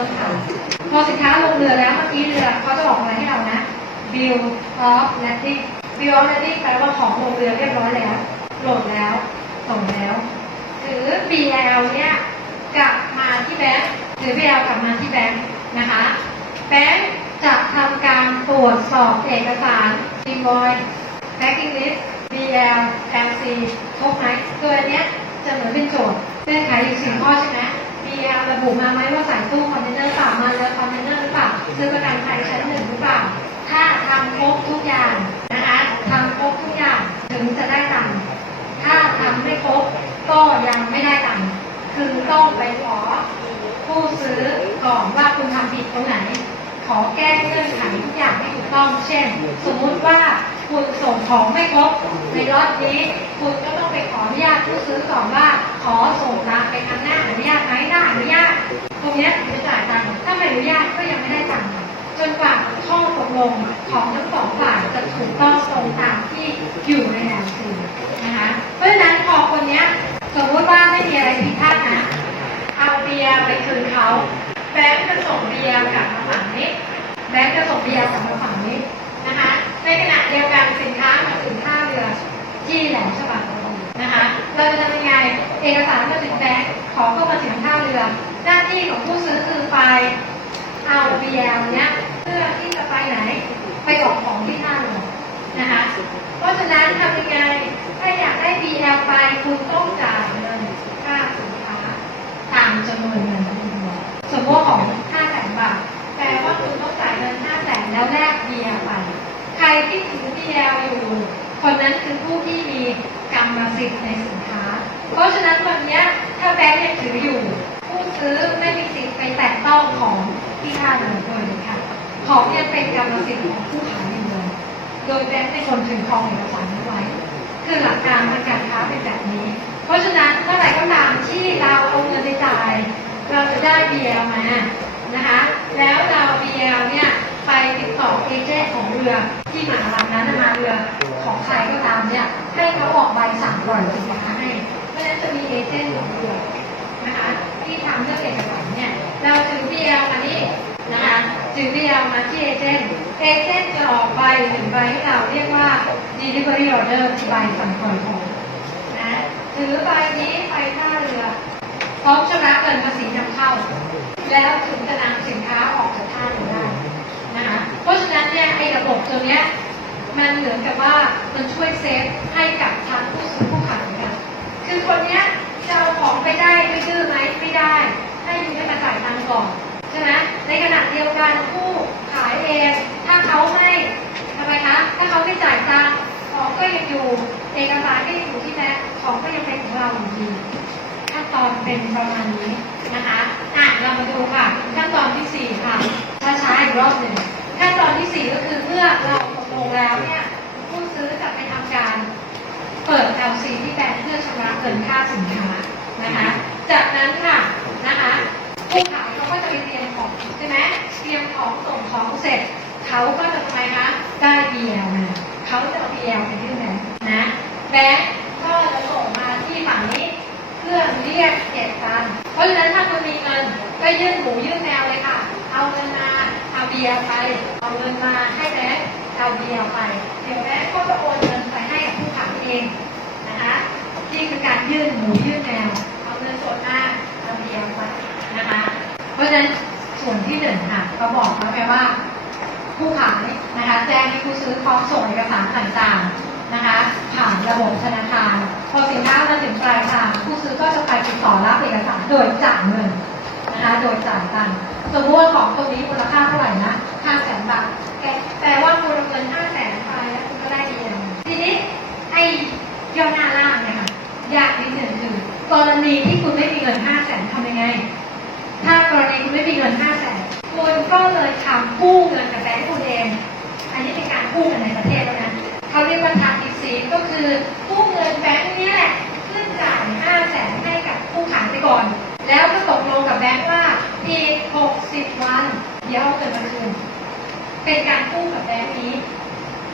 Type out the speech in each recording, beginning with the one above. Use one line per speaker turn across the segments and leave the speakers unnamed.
นะคะท่าเรือต้นทางพอสินค้าลงเรือแล้วเมื่อกี้เรือเขาจะบอกอะไรให้เรานะ bill of landing bill of landing แปลว่าของลงเรือเรียบร้อยแล้วโหลดแล้วส่งแล้วหรือ BL เนี่ยกลับมาที่แบงค์หรือ BL กลับมาที่แบงค์นะคะแบงค์จะทำการตรวจสอบเอกสาร invoice packing list BL MC ครบไหมตัวเนี้ยจะเหมือนเป็นโจทย์เงื่อนไขอีกสี่ข้อใช่ไหม ระบุมาไหมว่าใส่ตู้คอนเทนเนอร์เปล่ามาเรือคอนเทนเนอร์หรือเปล่าซื้อประกันภัยชั้นหนึ่งหรือเปล่า ถ้าทำครบทุกอย่างนะคะทำครบทุกอย่างถึงจะได้ตังค์ถ้าทำไม่ครบก็ยังไม่ได้ตังค์คือต้องไปขอผู้ซื้อก่อนว่าคุณทำผิดตรงไหน ขอแก้เงื่อนไขทุกอย่างให้ถูกต้อง เช่น สมมุติว่าคุณส่งของไม่ครบในรถนี้คุณก็ต้อง ออนุญาตผู้ซื้อก่อนว่าขอส่งตาไปทางหน้าอนุญาตไหมหน้าอนุญาต ตรงนี้ถึงจะจ่ายตังค์ถ้าไม่อนุญาตก็ยังไม่ได้ตังค์จนกว่าข้อตกลงของทั้งสองฝ่ายจะถูกต้องตรงตามที่อยู่ในแนวสื่อนะคะเพราะฉะนั้นพอคนนี้สมมติว่าไม่มีอะไรผิดพลาดนะเอาเบียร์ไปคืนเขาแบงค์จะส่งเบียร์กลับมาฝั่งนี้แบงค์จะส่งเบียร์กลับมาฝั่งนี้ขณะเดียวกันสินค้ามาถึงท่าเรือที่แหลมฉบังนะคะ เราจะทำยังไง เอกสารมาถึงแบงค์ของก็มาถึงท่าเรือ หน้าที่ของผู้ซื้อคือไปเอาเบียร์เนี้ยเพื่อที่จะไปไหน ไปออกของที่ท่าเรือนะคะ เพราะฉะนั้นทำยังไง ถ้าอยากได้ BL ไปคุณต้องจ่ายเงินค่าสินค้าตามจำนวนเงินที่คุณบอกสมมติของ5แสนบาท แปลว่าคุณต้องจ่ายเงิน5แสนแล้วแลกเบียร์ไป ใครที่ถือ BL อยู่ คนนั้นคือผู้ที่มีกรรมสิทธิ์ในสินค้า เพราะฉะนั้นวันเนี้ยถ้าแบงค์ยังถืออยู่ ผู้ซื้อไม่มีสิทธิ์ไปแตะต้องของที่ท่าเรือเลยค่ะ ของยังเป็นกรรมสิทธิ์ของผู้ขายอยู่เลย โด ยแบงค์เป็นถือครองเอกสารนี้ไว้ คือหลักการทางการค้าเป็นแบบนี้ เพราะฉะนั้นเมื่อไหร่ก็ตามที่เราเอาเงินไปจ่าย เราจะได้ BL มานะคะ แล้วเรา BL เนี่ยไปติดต่อเอเจนต์ของเรือที่มาลำนั้นมาเรือของใครก็ตามเนี่ยให้เขาออกใบสั่งปล่อยสินค้าให้ เพราะฉะนั้นจะมีเอเจนต์ของเรือนะคะที่ทำเรื่องเอกสารเนี่ยเราถือ BL มานี่นะคะ ถือ BL มาที่เอเจนต์เอเจนต์จะออกใบหนึ่งใบให้เราเรียกว่า delivery order ใบสั่งปล่อยของนะถือใบนี้ไปท่าเรือพร้อมชำระเงินภาษีนำเข้า แล้วถึงจะนำสินค้าออกจากท่าเรือได้นะคะเพราะฉะนั้นเนี่ยไอ้ระบบตัวเนี้ยมันเหมือนกับว่ามันช่วยเซฟให้กับทางผู้ซื้อผู้ขายเนี่ยคือคนเนี้ยจะเอาของไปได้ไม่ดื้อไหมไม่ได้ ให้อยู่ให้มาจ่ายตังก่อน ช่ไหมในขณะเดียวกันผู้ขายเอง ถ้าเขาไม่ทำไมคะ ถ้าเขาไม่จ่ายตังค์ของก็ยังอยู่ เอกสารก็ยังอยู่ที่แบงค์ของก็ยังเป็นของเราอยู่ดีขั้นตอนเป็นประมาณนี้นะคะอะเรามาดูค่ะ ขั้นตอนที่ 4 ค่ะช้าๆอีกรอบหนึ่งขั้นตอนที่ 4 ก็คือเมื่อเราตกลงแล้วเนี่ยผู้ซื้อจะไปทำการ เปิด LC ที่แบงค์เพื่อชำระเงินค่าสินค้านะคะ จากนั้นค่ะนะคะผู้ขาย รียมของส่งของเสร็จ เขาก็จะทำไมคะได้ BL มาเขาจะเอา BL ไปยื่นแบงค์นะแบงค์ก็จะส่งมาที่ฝั่งนี้เพื่อเรียกเก็บตังเพราะฉะนั้นถ้าคุณมีเงินก็ยื่นหมูยื่นแมวเลยค่ะ เอาเงินมาเอาเบียร์ไป เอาเงินมาให้แบงค์เอาเบียร์ไปเดี๋ยวแบงค์ก็จะโอนเงินไปให้กับผู้ขายเองนะคะนี่คือการยื่นหมูยื่นแมว เอาเงินสดมาเอาเบียร์ไปนะคะ เพราะฉะนั้นส่วนที่ หนึ่งค่ะก็บอกแล้วไงว่า ผู้ขายนะคะแจ้งให้ผู้ซื้อพร้อมส่งเอกสารต่างๆนะคะผ่านระบบธนาคารพอสินค้ามาถึงปลายทางผู้ซื้อก็จะไปติดต่อรับเอกสารโดยจ่ายเงินนะคะโดยจ่ายตังค์สมมติว่าของตัวนี้มูลค่าเท่าไหร่นะ5แสนบาทแต่ว่าคุณเอาเงิน5แสนไปแล้วคุณก็ได้เงินทีนี้ไอ้ย่อหน้าล่างเนี่ยค่ะยากนิดหนึ่งคือกรณีที่คุณไม่มีเงิน5แสนทำยังไง ถ้ากรณีคุณไม่มีเงิน5แสน คุณก็เลยทำกู้เงินกับแบงก์คุณเองอันนี้เป็นการกู้กันในประเทศแล้วนะเขาเรียกว่าทางอีซีก็คือกู้เงินแบงก์นี่ยแหละขึ้นจ่าย5แสนให้กับผู้ขายไปก่อน แล้วก็ตกลงกับแบงก์ว่าอีก60วันเดี๋ยวเอาเงินมาคืนเป็นการกู้กับแบงก์นี้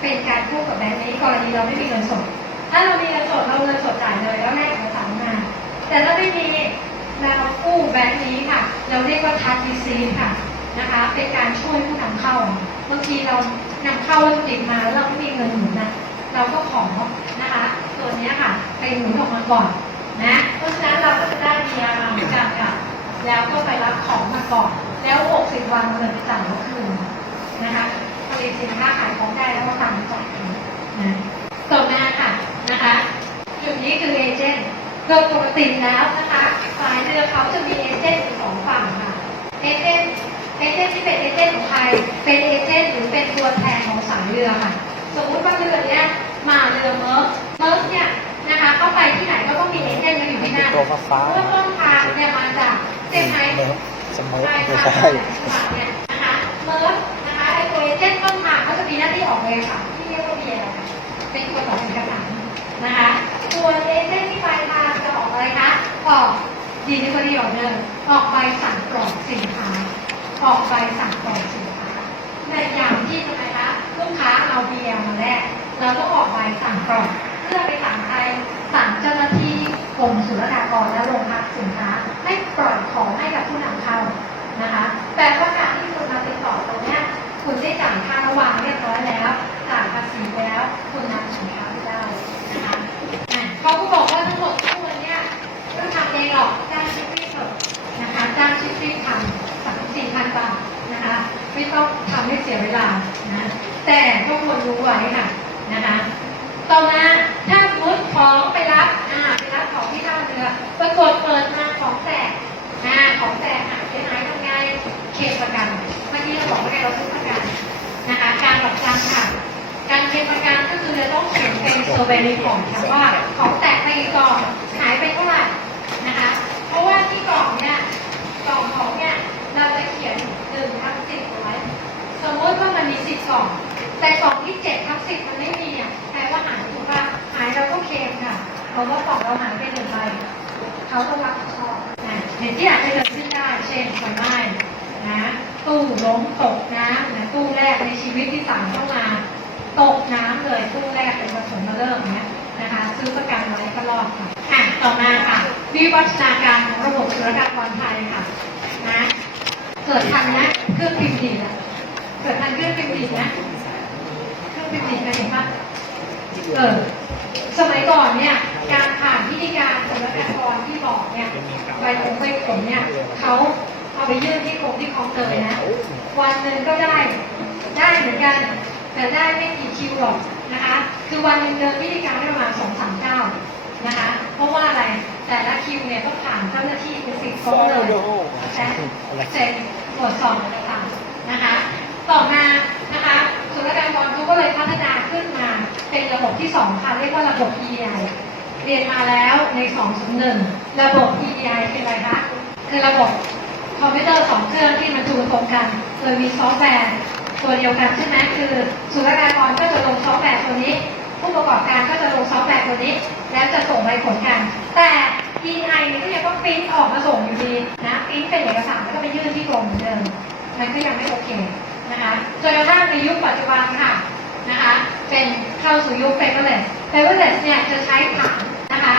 เป็นการกู้กับแบงก์นี้กรณีเราไม่มีเงินสด ถ้าเรามีเงินสดเราเงินสดจ่ายเลยแล้วแลกเอกสารมาแต่ถ้าไม่มีเรากู้แบงค์นี้ค่ะ เราเรียกว่าทัชดีซีค่ะ นะคะเป็นการช่วยผู้นำเข้าบางทีเรานำเข้าวัตถุดิบมาแล้วเราไม่มีเงินหมุนนะเราก็ขอนะคะ ตัวนี้ค่ะไปหมุนออกมาก่อนนะเพราะฉะนั้นเราก็จะได้เมียมาเหมือนกันค่ะแล้วก็ไปรับของมาก่อนแล้ว 60 วันเงินไปจ่ายก็คืนนะคะผลิตสินค้าขายของได้แล้วก็ตามจ่ายนะต่อมาค่ะนะคะจุดนี้คือเอเจนต์โดยปกติแล้วนะคะฝ่ายเรือเขาจะมีเอเจนต์อยู่สองฝั่งค่ะเอเจนต์ เอเจนต์ที่เป็นเอเจนต์ของใครเป็นเอเจนต์หรือเป็นตัวแทนของสายเรือค่ะ สมมุติว่าเรือเนี้ยมาเรือเมิร์กเมิร์กเนี่ยนะคะเข้าไปที่ไหนก็ต้องมีเอเจนต์มาอยู่ที่นั่น
ตัวฟ้าฟ้า
เพราะว่าต้นทางเนี่ยมาจากเซี่ยงไฮ้
เนอะสมมติ
ใช่
ไม่
ค่ะ
ใช่
เนี่ยนะคะเมิร์กนะคะไอตัวเอเจนต์ต้นทางเขาจะมีหน้าที่ออกเลยค่ะที่เรียกว่าเบียร์ค่ะเป็นตัวต่อเอกสารนะคะส่วนเอเจนต์ที่ปลายทางจะออกอะไรคะออกดีลิเวอรี่ออเดอร์ออกใบสั่งกรอกสินค้า ออกใบสั่งกรอกสินค้าในอย่างที่ทำไมคะลูกค้าเอาเบียร์มาแลกเราต้องออกใบสั่งกรอกเพื่อไปสั่งใครสั่งเจ้าหน้าที่กรมศุลกากรและโรงพักสินค้าให้ปล่อยของให้กับผู้นำเข้านะคะ แต่ว่าการที่คุณมาติดต่อตรงนี้คุณได้จ่ายค่าระวางเรียบร้อยแล้วจ่ายภาษีไปแล้วคุณนำสินค้าไม่ได้นะคะเขาก็บอกว่าทั้งหมดทั้งมวลเนี่ยไม่ต้องทำเองหรอกจ้างชิปปี้เถอะนะคะจ้างชิปปี้ทำ สามสี่พันบาทนะคะ ไม่ต้องทำให้เสียเวลานะแต่ก็ควรรู้ไว้ค่ะนะคะต่อมาถ้ามมติของไปรับอ่าไปรับของที่ท่าเรือปรากฏเปิดมาของแตกอ่าของแตกหายไปไหนทำไงเคลมประกันเมื่อกี้เราบอกว่าไงเราซื้อประกันนะคะการหลักการค่ะ การเคลมประกันก็คือเราต้องเขียนเป็นเซอร์เวย์รีพอร์ตค่ะว่าของแตกไปกี่กล่องหายไปเท่าไหร่นะคะ เพราะว่าที่กล่องเนี่ย นหนึ่งทับสิบเอาไว้สมมติว่ามันมีสิบกล่อง แต่กล่องที่เจ็ดทับสิบมันไม่มีอะแปลว่าหายถูกป่ะหายเราก็เคลมค่ะเพราะว่ากล่องเราหายไปหนึ่งใบเขาต้องรับผิดชอบนะเห็นที่อาจจะเกิดขึ้นได้ เช่นไฟไหม้นะตู้ล้มตกน้ำนะตู้แรกในชีวิตที่สั่งเข้ามาตกน้ำเลยตู้แรกเป็นผสมมาเริ่มเนี้ยนะคะ ซื้อประกันไว้ก็รอดค่ะ ต่อมาค่ะวิวัฒนาการของระบบสุรกากรไทยค่ะนะ เกิดทันนะเครื่องพิมพ์ดีอะเกิดทันเครื่องพิมพ์ดีนะเครื่องพิมพ์ดีเคยเห็นปะเออสมัยก่อนเนี่ยการผ่านพิธีการสุรกากรที่บอกเนี่ยใบตรงใบผมเนี่ยเขาเอาไปยื่นที่กรมที่คลองเตยนะ วันหนึ่งก็ได้ได้เหมือนกัน แต่ได้ไม่กี่คิวหรอกนะคะ คือวันหนึ่งเดินพิธีการได้ประมาณสองสามเก้านะคะ เพราะว่าอะไรแต่ละคิวเนี่ยต้องผ่านเจ้าหน้าที่เป็นสิบคนเลยแช็คเซ็น ตรวจสอบต่างๆนะคะ ต่อมานะคะสุรกากรเขาก็เลยพัฒนาขึ้นมาเป็นระบบที่สองค่ะ เรียกว่าระบบ EI เรียนมาแล้วใน 201 ระบบ EI เป็นอะไรคะ คือระบบคอมพิวเตอร์สองเครื่องที่มันจูนตรงกัน โดยมีซอฟต์แวร์ตัวเดียวกันใช่ไหมคือสุรกากรก็จะลงซอฟต์แวร์ตัวนี้ ผู้ประกอบการก็จะลงซอฟต์แวร์ตัวนี้ แล้วจะส่งใบผลกันแต่ EI เนี่ยก็ยังต้องปริ้นออกมาส่งอยู่ดีนะปริ้นเป็นเอกสารแล้วก็ไปยื่นที่กรมเหมือนเดิมมันก็ยังไม่โอเคนะคะจนกระทั่งในยุคปัจจุบันค่ะนะคะเป็นเข้าสู่ยุค paperless paperless เนี่ยจะใช้ฐานนะคะ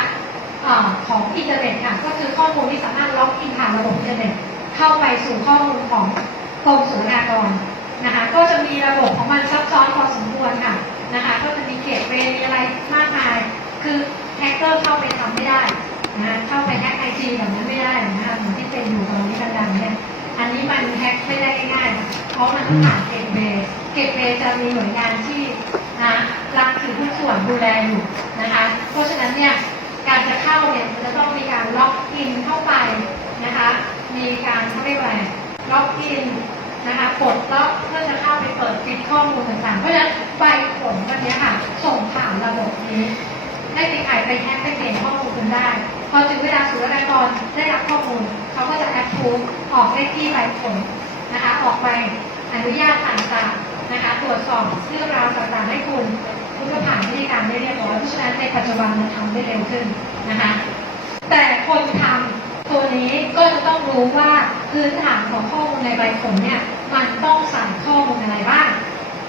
อของอินเทอร์เน็ตค่ะก็คือข้อมูลที่สามารถล็อกอินผ่านระบบอินเทอร์เน็ตเข้าไปสู่ข้อมูลของกรมศุลกากรนะคะก็จะมีระบบของมันซับซ้อนพอสมควรค่ะนะคะก็จะมีเกตเวย์มีอะไรมากมาย คือแฮกเกอร์เข้าไปทำไม่ได้ นะเข้าไปแฮกไอทีแบบนั้นไม่ได้นะคะเหมือนที่เป็นอยู่ตอนนี้ดังเนี่ยอันนี้มันแฮกไม่ได้ง่ายๆเพราะมันต้องผ่านเกตเวย์เกตเวย์จะมีหน่วยงานที่นะรักคือผู้ส่วนดูแลอยู่นะคะ เพราะฉะนั้นเนี่ยการจะเข้าเนี่ยจะต้องมีการล็อกอินเข้าไปนะคะ มีการเขาเรียกว่าอะไล็อกอินนะคะกดล็อกเพื่อจะเข้าไปเปิดปิดข้อมูลต่างๆ เพราะฉะนั้นใบผลวันนี้ค่ะส่งผ่านระบบนี้ ให้ไปขายไปแฮกไปเปลี่ยนข้อมูลคุณได้ พอถึงเวลาสุรกากรได้รับข้อมูล เขาก็จะแอปพูออกเลขที่ใบผลนะคะ ออกไปอนุญาตต่างๆนะคะ ตรวจสอบเรื่องราวต่างๆให้คุณคุณก็ผ่านวิธีการได้เรียบร้อยเพราะฉะนั้นในปัจจุบันมันทำได้เร็วขึ้นนะคะ แต่คนทำตัวนี้ก็จะต้องรู้ว่าพื้นฐานของข้อมูลในใบผลเนี่ยมันต้องใส่ข้อมูลอะไรบ้าง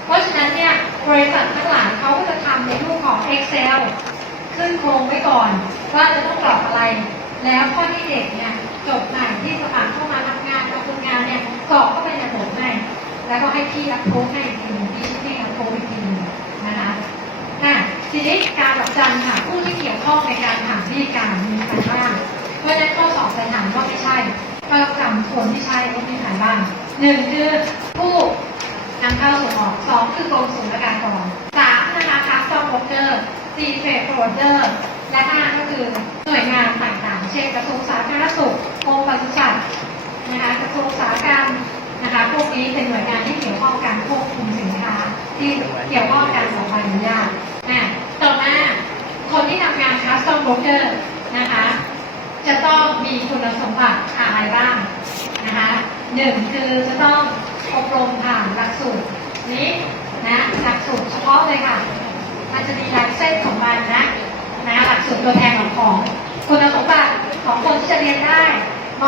เพราะฉะนั้นเนี่ยบริษัททั้งหลายเขาก็จะทำในรูปของ Excel ขึ้นโครงไว้ก่อน ว่าจะต้องกรอกอะไร แล้วข้อที่เด็กเนี่ยจบใหม่ที่สมัครเข้ามาทำงานกับคนงานเนี่ยกรอกเปในระบบให้แล้วก็ให้พี่รับโค้ดให้ทีนึงพี่พี่รับโค้ดอีกทีนึงนะคะอะทีนี้การหลักจันค่ะผู้ที่เกี่ยวข้องในการถามวิธีการมีใครบ้างเพราะฉะนั้นข้อสอบจะถามว่าไม่ใช่ก็จำคนที่ใช่ว่ามีใครบ้างหนึ่งคือผู้นำเข้าส่งออกสองคือกรมศุลกากรสามนะคะคัสตอมโบรกเกอร์ สี่เทรดโปรเดอร์และห้าก็คือหน่วยงานต่างๆ เช่นกระทรวงสาธารณสุขกรมปศุสัตว์นะคะกระทรวงอุตสาหกรรนะคะพวกนี้เป็นหน่วยงานที่เกี่ยวข้องการควบคุมสินค้า ที่เกี่ยวข้องการขอใบอนุญาตอะต่อมาคนที่ทำงาน custom broker นะคะจะต้องมีคุณสมบัติอะไรบ้างนะคะหนึ่งคือจะต้องอบรมผ่านหลักสูตรนี้นะหลักสูตรเฉพาะเลยค่ะ มันจะมีลายเส้นของมันนะนะหลักสูตรตัวแทนของของ คุณสมบัติของคนที่จะเรียนได้ม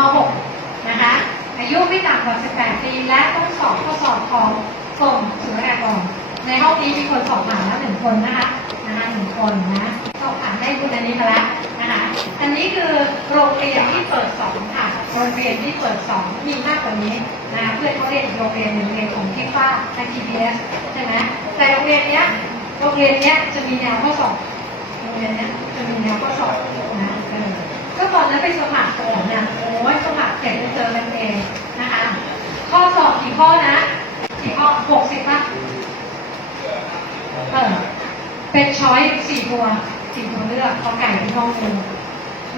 .6 นะคะอายุไม่ต่ำกว่า 18 ปี และต้องสอบข้อสอบของกรมศุลกากรในห้องนี้มีคนสอบผ่านแล้วหนึ่งคนนะคะนะคะหนึ่งคนนะสอบผ่านได้คุณอันนี้มาแล้วนะคะอันนี้คือโรงเรียนที่เปิดสอนค่ะโรงเรียนที่เปิดสอนมีมากกว่านี้นะเพื่อนเขาเรียนโรงเรียนหนึ่งเรียนของที่ฟ้าและ TPS ใช่ไหมแต่โรงเรียนเนี้ย โรงเรียนเนี้ยจะมีแนวข้อสอบโรงเรียนเนี้ยจะมีแนวข้อสอบนะเออก็ตอนนั้นไปสมัครผมเนี่ยโอ้ยสมัครเสร็จไปเจอกันเองนะคะข้อสอบกี่ข้อนะกี่ข้อหกสิบป่ะเออเป็นช้อยสี่ตัวสี่ตัวเลือกเขาไก่เป็นข้อมูล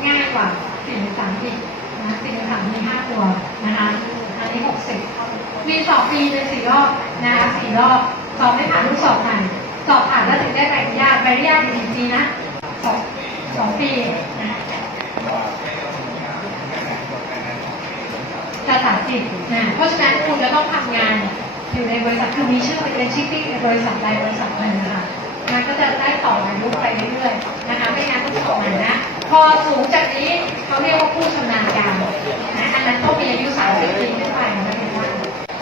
ง่ายกว่าสี่ในสามอีกนะสี่ในสามมีห้าตัวนะคะอันนี้หกสิบมีสอบฟรีเป็นสี่รอบนะคะสี่รอบสอบไม่ผ่านลูกสอบผ่านสอบผ่านแล้วถึงได้ใบ อนุญาตใบอนุญาตอยู่กี่ปีนะสองสองปีนะภาษาจีนนะเพราะฉะนั้นคุณจะต้องทำงานอยู่ในบริษัทคือมีชื่อเป็นชิปปิ้งในบริษัทใดบริษัทหนึ่งนะคะมันก็จะได้ต่ออายุไปเรื่อยๆนะคะไม่งั้นต้องสอบนะพอสูงจากนี้เขาเรียกว่าผู้ชำนาญการนะอันนั้นต้องมีอายุ30ปีขึ้นไปนะเห็นไหม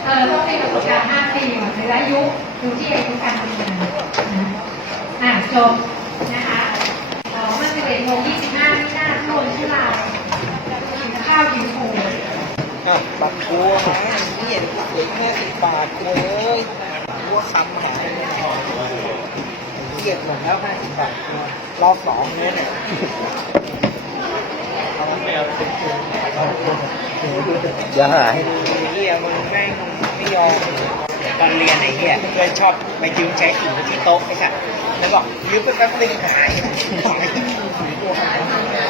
เออต้องมีประสบการณ์5ปีหรืออายุดูที่อายุการทำงานนะ จบนะคะอ๋อมันเป็นเด็กโมง25นี่หน้าที่ลงชื่เรากินข้าวกินโผ
อ้าวบัตรกูนะนี่เห็นเหลือแค่สิบบาทกูเลยกูว่าคำหายเลยเกียดหมดแล้วห้าสิบบาทรอบสองเนี่ยเนี่ยจะหายเฮียมึงแม่งไม่ยอม ตอนเรียนไอ้เหี้ยเพื่อนชอบไปยืมใช้ถุงที่โต๊ะไอ้สัสแล้วบอกยืมไปแป๊บนึงหายหายตัวหาย